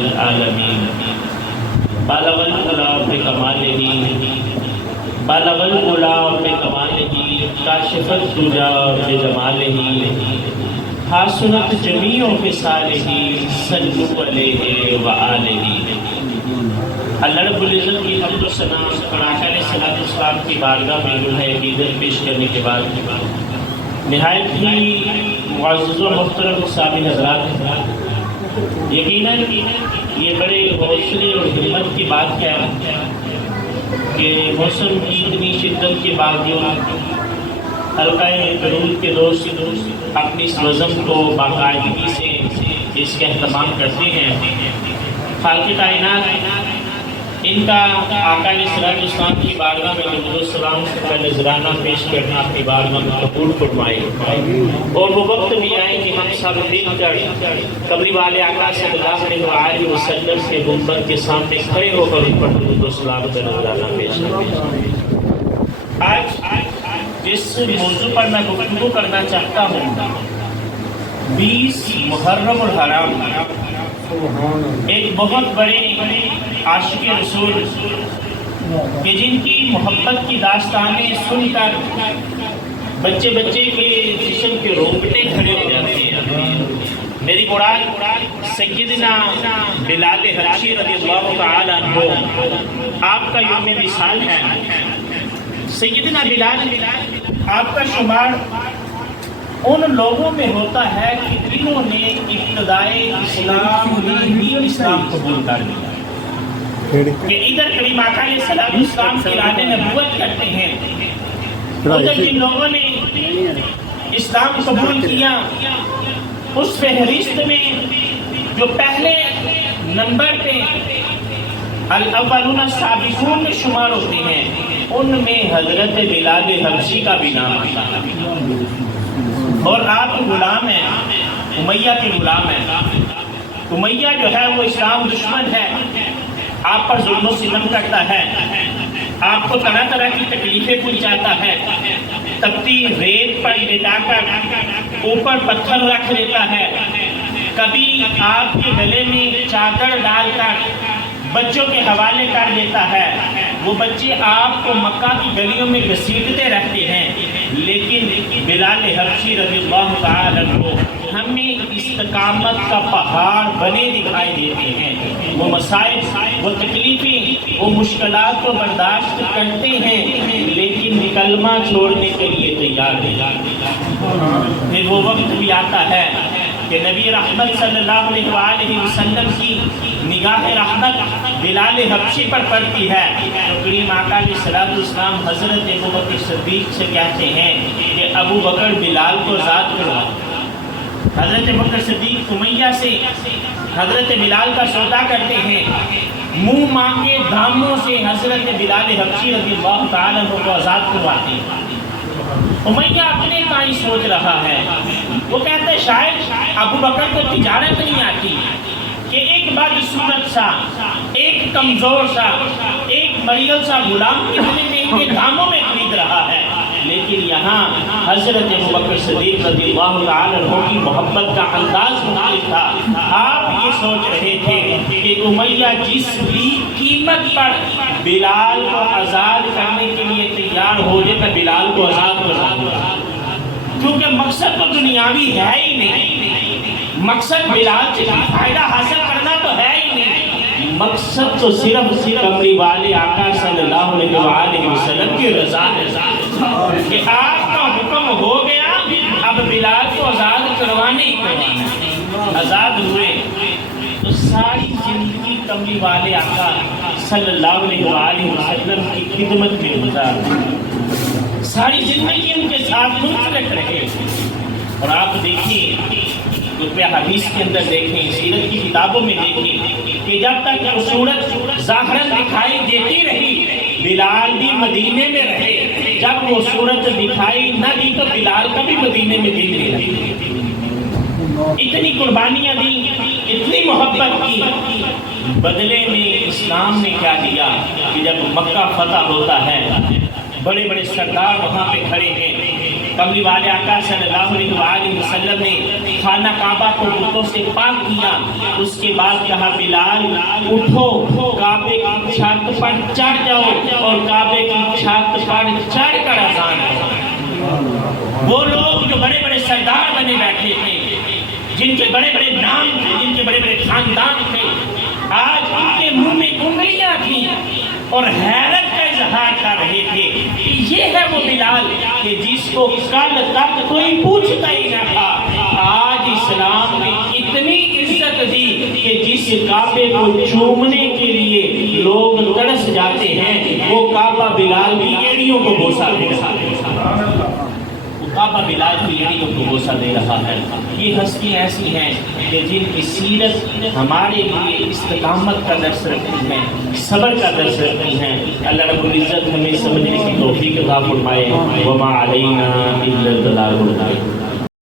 العالمین بالغ العلا بکمالہ بالغ العلا بکمالہ کاشف الدجی بجمالہ حسنت جمیع خصالہ صلوا علیہ وآلہ۔ اللہ رب العزت کی حمد و ثنا آقا علیہ السلام کی بارگاہ میں جو ہے عقیدت پیش کرنے کے بعد نہایت ہی معزز و محترم سامعین حضرات، یقیناً یہ بڑے حوصلے اور ہمت کی بات ہے کہ موسم کی اتنی شدت کے باوجود حلقہ درود کے دوست اپنی اس نظم کو باقاعدگی سے اس کا اہتمام کرتے ہیں۔ خالق کائنات ان کا آقا علیہ السلام کی بارگاہ میں درود و سلام کا نذرانہ پیش کرنا اپنی بارگاہ میں قبول فرمائے، اور وہ وقت بھی آئے کہ ہم سب مل کر قبری والے آقا صلی اللہ علیہ وسلم کے گنبد کے سامنے کھڑے ہو کر ان پر درود و سلام کا نذرانہ پیش کریں۔ آج جس موضوع پر میں گفتگو کرنا چاہتا ہوں، 20 محرم الحرام، ایک بہت بڑے عاشق رسول کہ جن کی محبت کی داستانیں سن کر بچے بچے کے جسم کے رونگٹے کھڑے ہو جاتے ہیں۔ میری مراد سیدنا بلال حبشی رضی اللہ تعالی عنہ، آپ کا یوم وصال ہے۔ سیدنا بلال، آپ کا شمار ان لوگوں میں ہوتا ہے کہ جنہوں نے ابتدائے اسلام ہی اسلام قبول کر لیا، کہ ادھر کریم آقا علیہ السلام کی اعلان نبوت کرتے ہیں، ادھر جن لوگوں نے اسلام قبول کیا اس فہرست میں جو پہلے نمبر پہ الاولون السابقون میں شمار ہوتے ہیں، ان میں حضرت بلال حبشی کا بھی نام آتا ہے۔ اور آپ غلام ہیں، امیہ کے غلام ہیں۔ امیہ جو ہے وہ اسلام دشمن ہے، آپ پر ظلم و ستم کرتا ہے، آپ کو طرح طرح کی تکلیفیں پہنچاتا ہے، تپتی ریت پر لٹا کر اوپر پتھر رکھ لیتا ہے، کبھی آپ کے گلے میں چادر ڈال کر بچوں کے حوالے کر دیتا ہے۔ وہ بچے آپ کو مکہ کی گلیوں میں گھسیٹتے رہتے ہیں، لیکن بلال حبشی رضی اللہ تعالی عنہ ہمیں استقامت کا پہاڑ بنے دکھائی دیتے ہیں۔ وہ مسائل، وہ تکلیفیں، وہ مشکلات کو برداشت کرتے ہیں، لیکن کلمہ چھوڑنے کے لیے تیار نہیں۔ پھر وہ وقت بھی آتا ہے کہ نبی رحمت صلی اللہ علیہ وسلم کی نگاہ رحمت بلال حبشی پر پڑتی ہے، تو کریم آقا علیہ السلام حضرت ابوبکر صدیق سے کہتے ہیں کہ ابو بکر بلال کو آزاد کروا۔ حضرت ابوبکر صدیق امیہ سے حضرت بلال کا سودا کرتے ہیں، منہ مانگے داموں سے حضرت بلال حبشی رضی اللہ تعالیٰ عنہ کو آزاد کرواتے ہیں۔ امیہ اپنے کا ہی سوچ رہا ہے، وہ کہتے ہیں شاید ابو بکر کو تجارت نہیں آتی کہ ایک بدصورت سا، ایک کمزور سا، ایک مریض سا غلام کتنے کے داموں میں خرید رہا ہے، لیکن یہاں حضرت ابوبکر صدیق رضی اللہ تعالی عنہ کی محبت کا انداز مختلف تھا۔ آپ یہ سوچ رہے تھے کہ امیہ جس بھی قیمت پر بلال کو آزاد کرنے کے لیے تیار ہو جائے میں بلال کو آزاد کروا دوں گا، کیونکہ مقصد تو دنیاوی ہے ہی نہیں، مقصد بلال سے فائدہ حاصل کرنا تو ہے ہی نہیں، مقصد تو صرف کمری والے آقا صلی اللہ علیہ وسلم کی رضا ہے کہ آپ کا حکم ہو گیا، اب بلال کو آزاد کروانے ہی کروانا۔ آزاد ہوئے تو ساری زندگی کمری والے آقا صلی اللہ علیہ وسلم کی خدمت میں گزار، ساری زندگی ان کے ساتھ منسلک رہے۔ اور آپ دیکھیں، قرآن حدیث کے اندر دیکھیں، سیرت کی کتابوں میں دیکھیں کہ جب تک وہ صورت ظاہراً دکھائی دیتی رہی، بلال بھی مدینے میں رہے، جب وہ صورت دکھائی نہ دی تو بلال کا بھی مدینے میں دل نہیں رہی۔ اتنی قربانیاں دی، اتنی محبت کی، بدلے میں اسلام نے کیا دیا کہ جب مکہ فتح ہوتا ہے، بڑے بڑے سردار وہاں پہ کھڑے ہیں، کملی والے آقا صلی اللہ علیہ وسلم نے خانہ کعبہ کو بتوں سے پاک کیا. اس کے بعد کہا بلال اٹھو کعبے کی چھت پر چڑھ جاؤ اور کعبے کی چھت پر چڑھ کر اذان کرو. وہ لوگ جو بڑے بڑے سردار بنے بیٹھے تھے، جن کے بڑے بڑے نام تھے، جن کے بڑے بڑے خاندان تھے، آج ان کے منہ میں انگلیاں تھیں اور حیرت کا اظہار کر رہے تھے کہ یہ ہے وہ بلال کہ جس کو کل تک کوئی پوچھتا ہی نہ تھا. آج اسلام نے اتنی عزت دی کہ جس کعبے کو چومنے کے لیے لوگ ترس جاتے ہیں، وہ کعبہ بلال کی ایڑیوں کو بوسہ دے رہا ہے. کعبہ بلال کی ایڑیوں کو بوسہ دے رہا ہے. یہ ہستیاں ایسی ہیں کہ جن کی سیرت ہمارے لیے استقامت کا درس رکھتی ہیں، صبر کا درس رکھتی ہیں. اللہ رب العزت ہمیں سمجھنے کی توفیق عطا فرمائے. وما علینا الا البلاغ المبین.